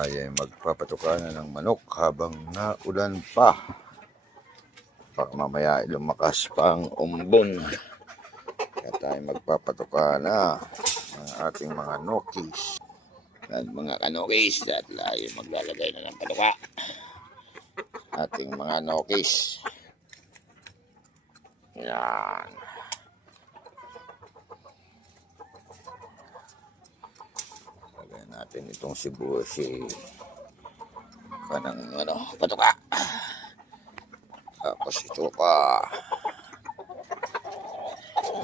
Tayo ay magpapatukanan ng manok habang naulan pa. Baka mamaya lumakas pa ang umbong. Kaya tayo magpapatukana ng ating mga nokis. At mga kanokis, at tayo maglalagay na ng patuka. Ating mga nokis. Yan. Lagyan natin itong kanang patuka. Tapos ito pa.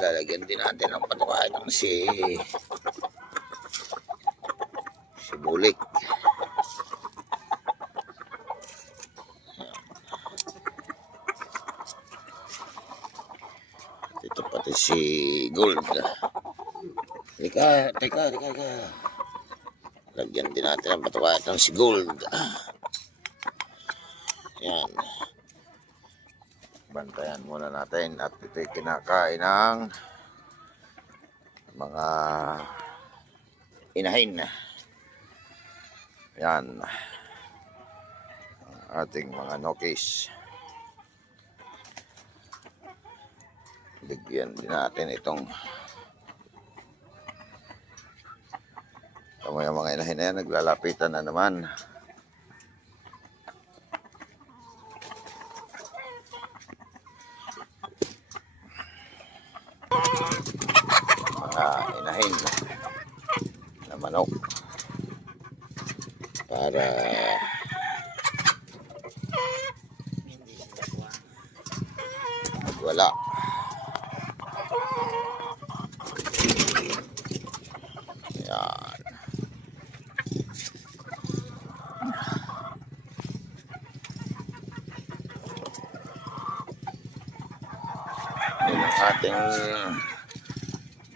Lalagyan din natin ng patuka ng sibulik. Ito pati si gold. Teka. Lagyan din natin ang patuka ng si gold. Yan. Bantayan muna natin at ito'y kinakain ng mga inahin. Yan. Ang ating mga nokis. Bigyan din natin itong mga inahin na yan, naglalapitan na naman. Mga inahin na manok para magwala. Yan. Yan ang ating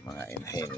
mga inahin.